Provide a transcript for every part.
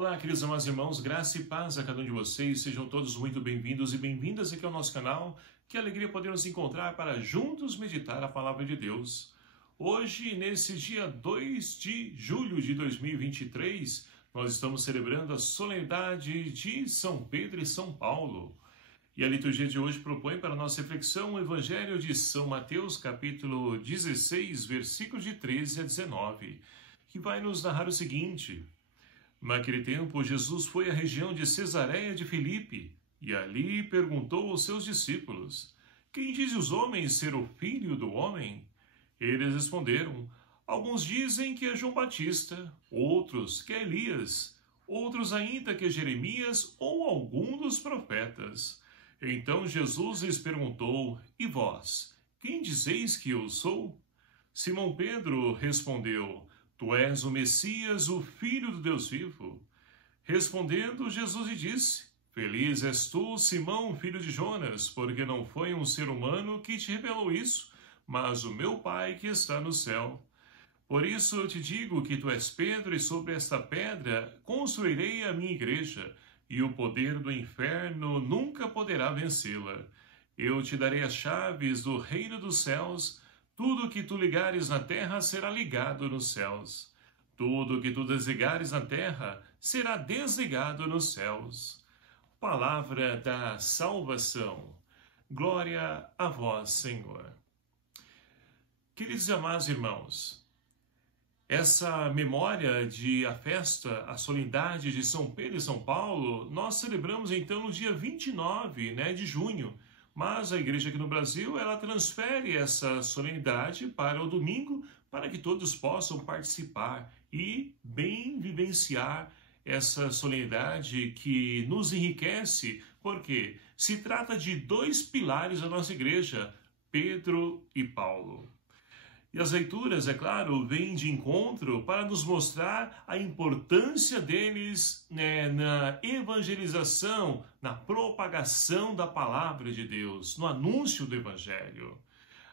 Olá, queridos amados irmãos, graça e paz a cada um de vocês, sejam todos muito bem-vindos e bem-vindas aqui ao nosso canal. Que alegria poder nos encontrar para juntos meditar a palavra de Deus. Hoje, nesse dia 2 de julho de 2023, nós estamos celebrando a solenidade de São Pedro e São Paulo. E a liturgia de hoje propõe para a nossa reflexão o Evangelho de São Mateus, capítulo 16, versículos de 13 a 19, que vai nos narrar o seguinte: Naquele tempo, Jesus foi à região de Cesareia de Filipe e ali perguntou aos seus discípulos: Quem dizem os homens ser o Filho do Homem? Eles responderam: Alguns dizem que é João Batista, outros que é Elias, outros ainda que é Jeremias ou algum dos profetas. Então Jesus lhes perguntou: E vós, quem dizeis que eu sou? Simão Pedro respondeu: Tu és o Messias, o Filho do Deus vivo. Respondendo, Jesus lhe disse: Feliz és tu, Simão, filho de Jonas, porque não foi um ser humano que te revelou isso, mas o meu Pai que está no céu. Por isso eu te digo que tu és Pedro, e sobre esta pedra construirei a minha igreja, e o poder do inferno nunca poderá vencê-la. Eu te darei as chaves do reino dos céus. Tudo que tu ligares na terra será ligado nos céus. Tudo que tu desligares na terra será desligado nos céus. Palavra da salvação. Glória a vós, Senhor. Queridos e amados irmãos, essa memória de a festa, a solenidade de São Pedro e São Paulo, nós celebramos então no dia 29, de junho. Mas a igreja aqui no Brasil, ela transfere essa solenidade para o domingo, para que todos possam participar e bem vivenciar essa solenidade que nos enriquece, porque se trata de dois pilares da nossa igreja, Pedro e Paulo. E as leituras, é claro, vêm de encontro para nos mostrar a importância deles na evangelização, na propagação da palavra de Deus, no anúncio do Evangelho.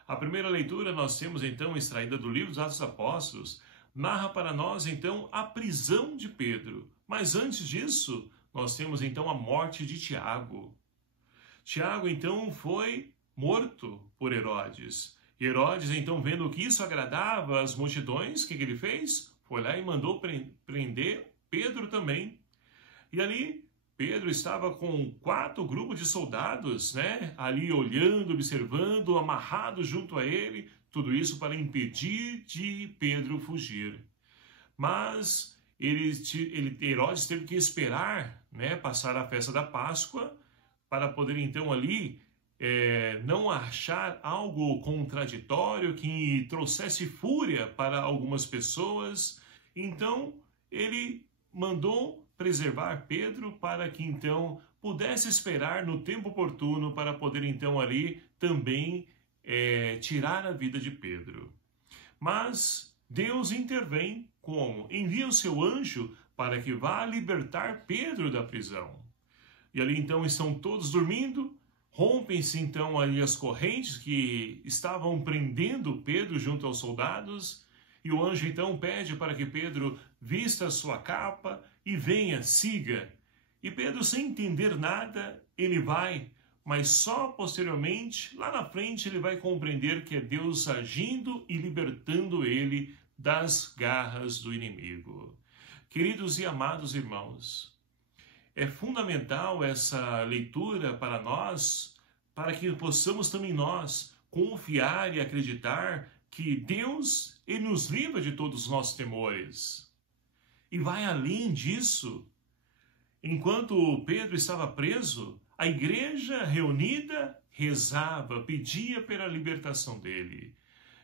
A primeira leitura nós temos então extraída do livro dos Atos dos Apóstolos, narra para nós então a prisão de Pedro. Mas antes disso, nós temos então a morte de Tiago. Tiago então foi morto por Herodes. Herodes, então, vendo que isso agradava as multidões, o que ele fez? Foi lá e mandou prender Pedro também. E ali, Pedro estava com 4 grupos de soldados, ali olhando, observando, amarrado junto a ele, tudo isso para impedir de Pedro fugir. Mas Herodes teve que esperar, passar a festa da Páscoa, para poder, então, ali não achar algo contraditório que trouxesse fúria para algumas pessoas. Então ele mandou preservar Pedro para que então pudesse esperar no tempo oportuno para poder então ali também tirar a vida de Pedro. Mas Deus intervém como? Envia o seu anjo para que vá libertar Pedro da prisão. E ali então estão todos dormindo. Rompem-se então ali as correntes que estavam prendendo Pedro junto aos soldados, e o anjo então pede para que Pedro vista a sua capa e venha, siga. E Pedro, sem entender nada, ele vai, mas só posteriormente, lá na frente, ele vai compreender que é Deus agindo e libertando ele das garras do inimigo. Queridos e amados irmãos, é fundamental essa leitura para nós, para que possamos também nós confiar e acreditar que Deus, Ele nos livra de todos os nossos temores. E vai além disso. Enquanto Pedro estava preso, a igreja reunida rezava, pedia pela libertação dele.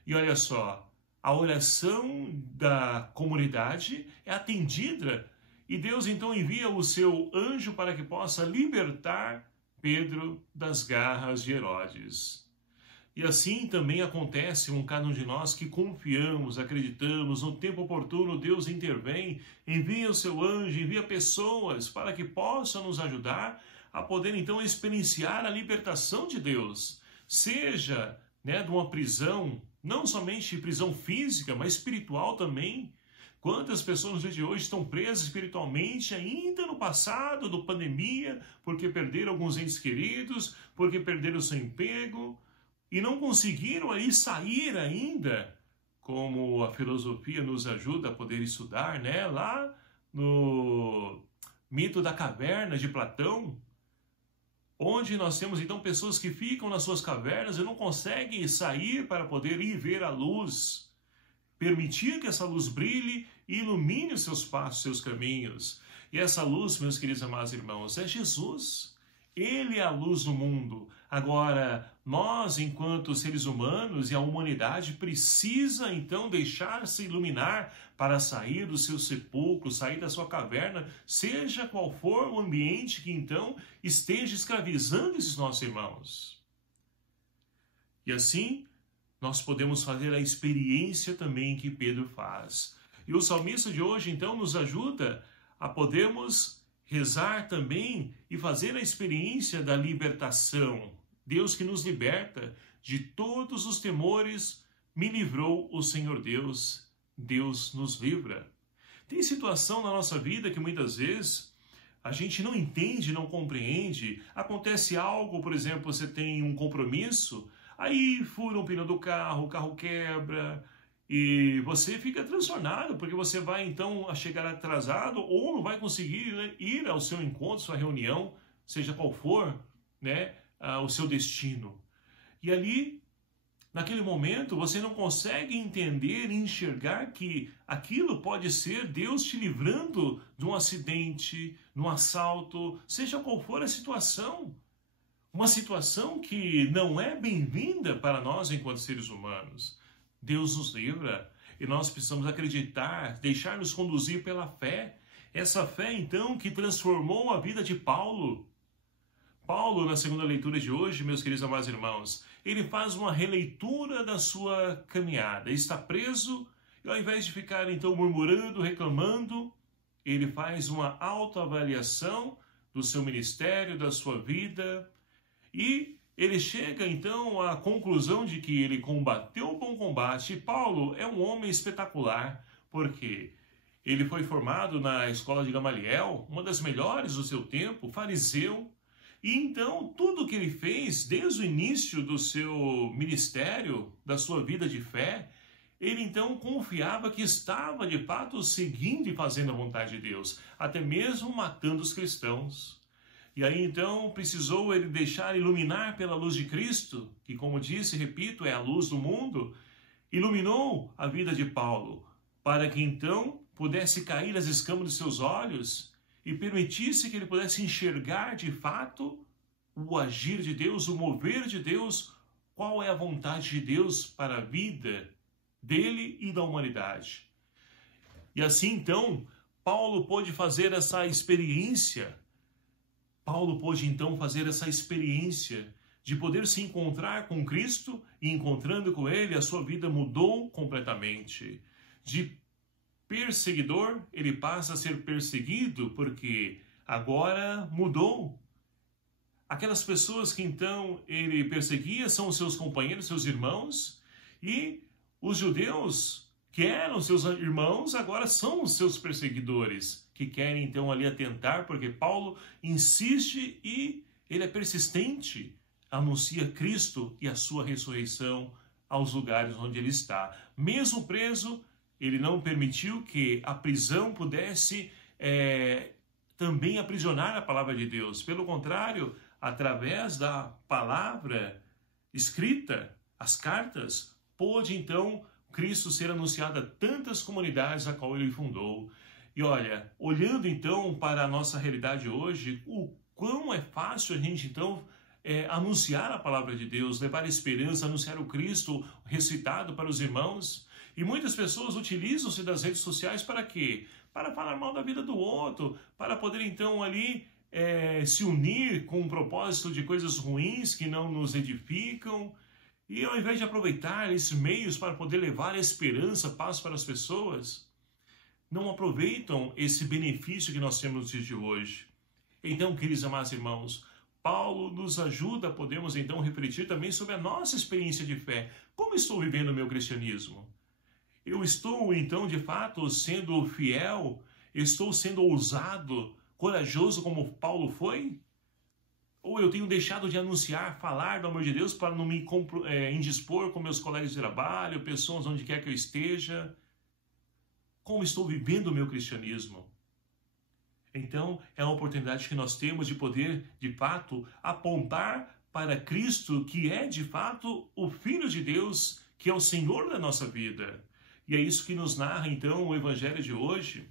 E olha só, a oração da comunidade é atendida. E Deus então envia o seu anjo para que possa libertar Pedro das garras de Herodes. E assim também acontece com cada um de nós que confiamos, acreditamos, no tempo oportuno Deus intervém, envia o seu anjo, envia pessoas para que possam nos ajudar a poder então experienciar a libertação de Deus, seja de uma prisão, não somente prisão física, mas espiritual também. Quantas pessoas no dia de hoje estão presas espiritualmente ainda no passado, da pandemia, porque perderam alguns entes queridos, porque perderam seu emprego e não conseguiram aí sair ainda, como a filosofia nos ajuda a poder estudar, né? Lá no mito da caverna de Platão, onde nós temos então pessoas que ficam nas suas cavernas e não conseguem sair para poder ir ver a luz, permitir que essa luz brilhe e ilumine os seus passos, seus caminhos. E essa luz, meus queridos amados irmãos, é Jesus. Ele é a luz do mundo. Agora, nós, enquanto seres humanos e a humanidade, precisa então deixar-se iluminar para sair do seu sepulcro, sair da sua caverna, seja qual for o ambiente que então esteja escravizando esses nossos irmãos. E assim, nós podemos fazer a experiência também que Pedro faz. E o salmista de hoje, então, nos ajuda a podermos rezar também e fazer a experiência da libertação. Deus que nos liberta de todos os temores, me livrou o Senhor Deus. Deus nos livra. Tem situação na nossa vida que muitas vezes a gente não entende, não compreende. Acontece algo, por exemplo, você tem um compromisso, aí fura um pneu do carro, o carro quebra e você fica transtornado, porque você vai então a chegar atrasado ou não vai conseguir, né, ir ao seu encontro, sua reunião, seja qual for, né, o seu destino. E ali, naquele momento, você não consegue entender e enxergar que aquilo pode ser Deus te livrando de um acidente, de um assalto, seja qual for a situação. Uma situação que não é bem-vinda para nós enquanto seres humanos. Deus nos livra e nós precisamos acreditar, deixar-nos conduzir pela fé. Essa fé, então, que transformou a vida de Paulo. Paulo, na segunda leitura de hoje, meus queridos amados irmãos, ele faz uma releitura da sua caminhada. Ele está preso e ao invés de ficar, então, murmurando, reclamando, ele faz uma autoavaliação do seu ministério, da sua vida. E ele chega, então, à conclusão de que ele combateu o bom combate. E Paulo é um homem espetacular, porque ele foi formado na escola de Gamaliel, uma das melhores do seu tempo, fariseu. E então, tudo que ele fez, desde o início do seu ministério, da sua vida de fé, ele então confiava que estava, de fato, seguindo e fazendo a vontade de Deus, até mesmo matando os cristãos. E aí, então, precisou ele deixar iluminar pela luz de Cristo, que, como disse, repito, é a luz do mundo, iluminou a vida de Paulo, para que, então, pudesse cair as escamas dos seus olhos e permitisse que ele pudesse enxergar, de fato, o agir de Deus, o mover de Deus, qual é a vontade de Deus para a vida dele e da humanidade. E assim, então, Paulo pôde fazer essa experiência. Paulo pôde então fazer essa experiência de poder se encontrar com Cristo e encontrando com Ele, a sua vida mudou completamente. De perseguidor, ele passa a ser perseguido porque agora mudou. Aquelas pessoas que então ele perseguia são os seus companheiros, seus irmãos, e os judeus que eram seus irmãos agora são os seus perseguidores, que querem então ali atentar, porque Paulo insiste e ele é persistente, anuncia Cristo e a sua ressurreição aos lugares onde ele está. Mesmo preso, ele não permitiu que a prisão pudesse também aprisionar a palavra de Deus. Pelo contrário, através da palavra escrita, as cartas, pôde então Cristo ser anunciado a tantas comunidades a qual ele fundou. E olha, olhando então para a nossa realidade hoje, o quão é fácil a gente então anunciar a palavra de Deus, levar esperança, anunciar o Cristo ressuscitado para os irmãos. E muitas pessoas utilizam-se das redes sociais para quê? Para falar mal da vida do outro, para poder então ali se unir com um propósito de coisas ruins que não nos edificam. E ao invés de aproveitar esses meios para poder levar esperança, paz para as pessoas, não aproveitam esse benefício que nós temos nos dias de hoje. Então, queridos amados irmãos, Paulo nos ajuda a podermos então refletir também sobre a nossa experiência de fé. Como estou vivendo o meu cristianismo? Eu estou, então, de fato, sendo fiel? Estou sendo ousado, corajoso como Paulo foi? Ou eu tenho deixado de anunciar, falar do amor de Deus para não me indispor com meus colegas de trabalho, pessoas onde quer que eu esteja? Como estou vivendo o meu cristianismo? Então, é uma oportunidade que nós temos de poder, de fato, apontar para Cristo, que é, de fato, o Filho de Deus, que é o Senhor da nossa vida. E é isso que nos narra, então, o Evangelho de hoje.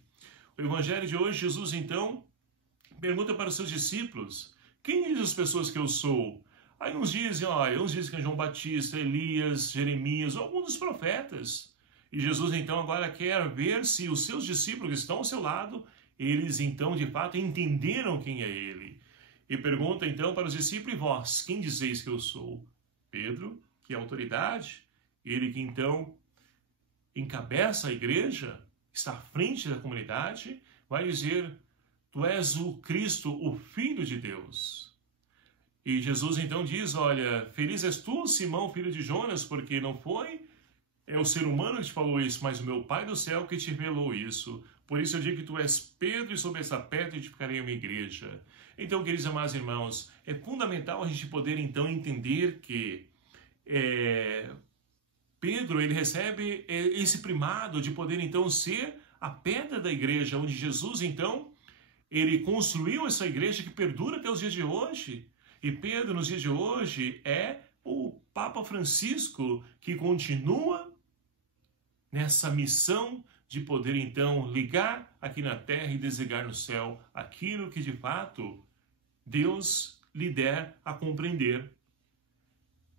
O Evangelho de hoje, Jesus, então, pergunta para os seus discípulos: quem dizem as pessoas que eu sou? Aí uns dizem que é João Batista, Elias, Jeremias, ou algum dos profetas. E Jesus, então, agora quer ver se os seus discípulos que estão ao seu lado, eles, então, de fato, entenderam quem é ele. E pergunta, então, para os discípulos: e vós, quem dizeis que eu sou? Pedro, que é a autoridade, ele que, então, encabeça a igreja, está à frente da comunidade, vai dizer: tu és o Cristo, o Filho de Deus. E Jesus então diz: olha, feliz és tu, Simão, filho de Jonas, porque não foi o ser humano que te falou isso, mas o meu Pai do céu que te revelou isso. Por isso eu digo que tu és Pedro, e sobre essa pedra edificarei a minha igreja. Então, queridos amados irmãos, é fundamental a gente poder então entender que Pedro, ele recebe esse primado de poder então ser a pedra da igreja, onde Jesus então, ele construiu essa igreja que perdura até os dias de hoje. E Pedro, nos dias de hoje, é o Papa Francisco, que continua nessa missão de poder então ligar aqui na terra e desligar no céu aquilo que de fato Deus lhe der a compreender.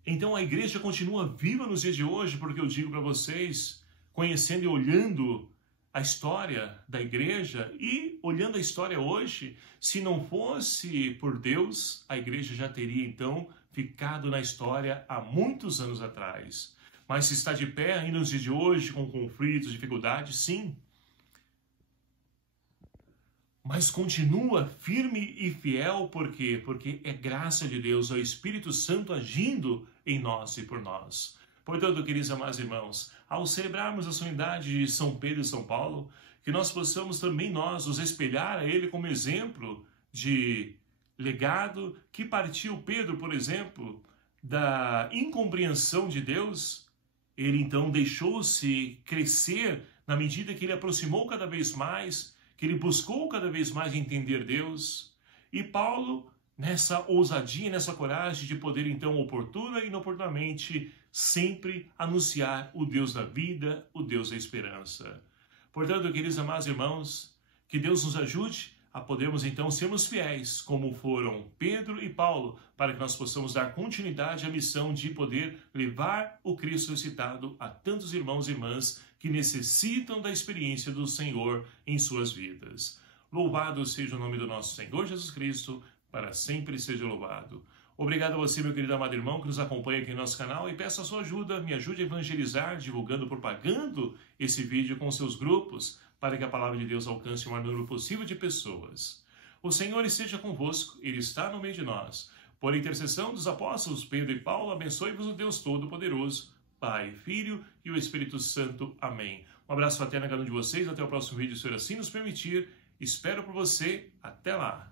Então a igreja continua viva nos dias de hoje, porque eu digo para vocês, conhecendo e olhando a história da igreja e olhando a história hoje, se não fosse por Deus, a igreja já teria então ficado na história há muitos anos atrás. Mas se está de pé ainda nos dias de hoje, com conflitos, dificuldades, sim. Mas continua firme e fiel, por quê? Porque é graça de Deus, é o Espírito Santo agindo em nós e por nós. Portanto, queridos amados irmãos, ao celebrarmos a solenidade de São Pedro e São Paulo, que nós possamos também nós nos espelhar a ele como exemplo de legado que partiu Pedro, por exemplo, da incompreensão de Deus. Ele então deixou-se crescer na medida que ele aproximou cada vez mais, que ele buscou cada vez mais entender Deus. E Paulo, nessa ousadia, nessa coragem de poder então oportuna e inoportunamente sempre anunciar o Deus da vida, o Deus da esperança. Portanto, queridos amados irmãos, que Deus nos ajude a podermos então sermos fiéis, como foram Pedro e Paulo, para que nós possamos dar continuidade à missão de poder levar o Cristo ressuscitado a tantos irmãos e irmãs que necessitam da experiência do Senhor em suas vidas. Louvado seja o nome do nosso Senhor Jesus Cristo, para sempre seja louvado. Obrigado a você, meu querido amado irmão, que nos acompanha aqui no nosso canal, e peço a sua ajuda, me ajude a evangelizar, divulgando, propagando esse vídeo com seus grupos, para que a palavra de Deus alcance o maior número possível de pessoas. O Senhor esteja convosco, Ele está no meio de nós. Por intercessão dos apóstolos Pedro e Paulo, abençoe-vos o Deus Todo-Poderoso, Pai, Filho e o Espírito Santo. Amém. Um abraço fraterno a cada um de vocês, até o próximo vídeo, se assim nos permitir. Espero por você. Até lá.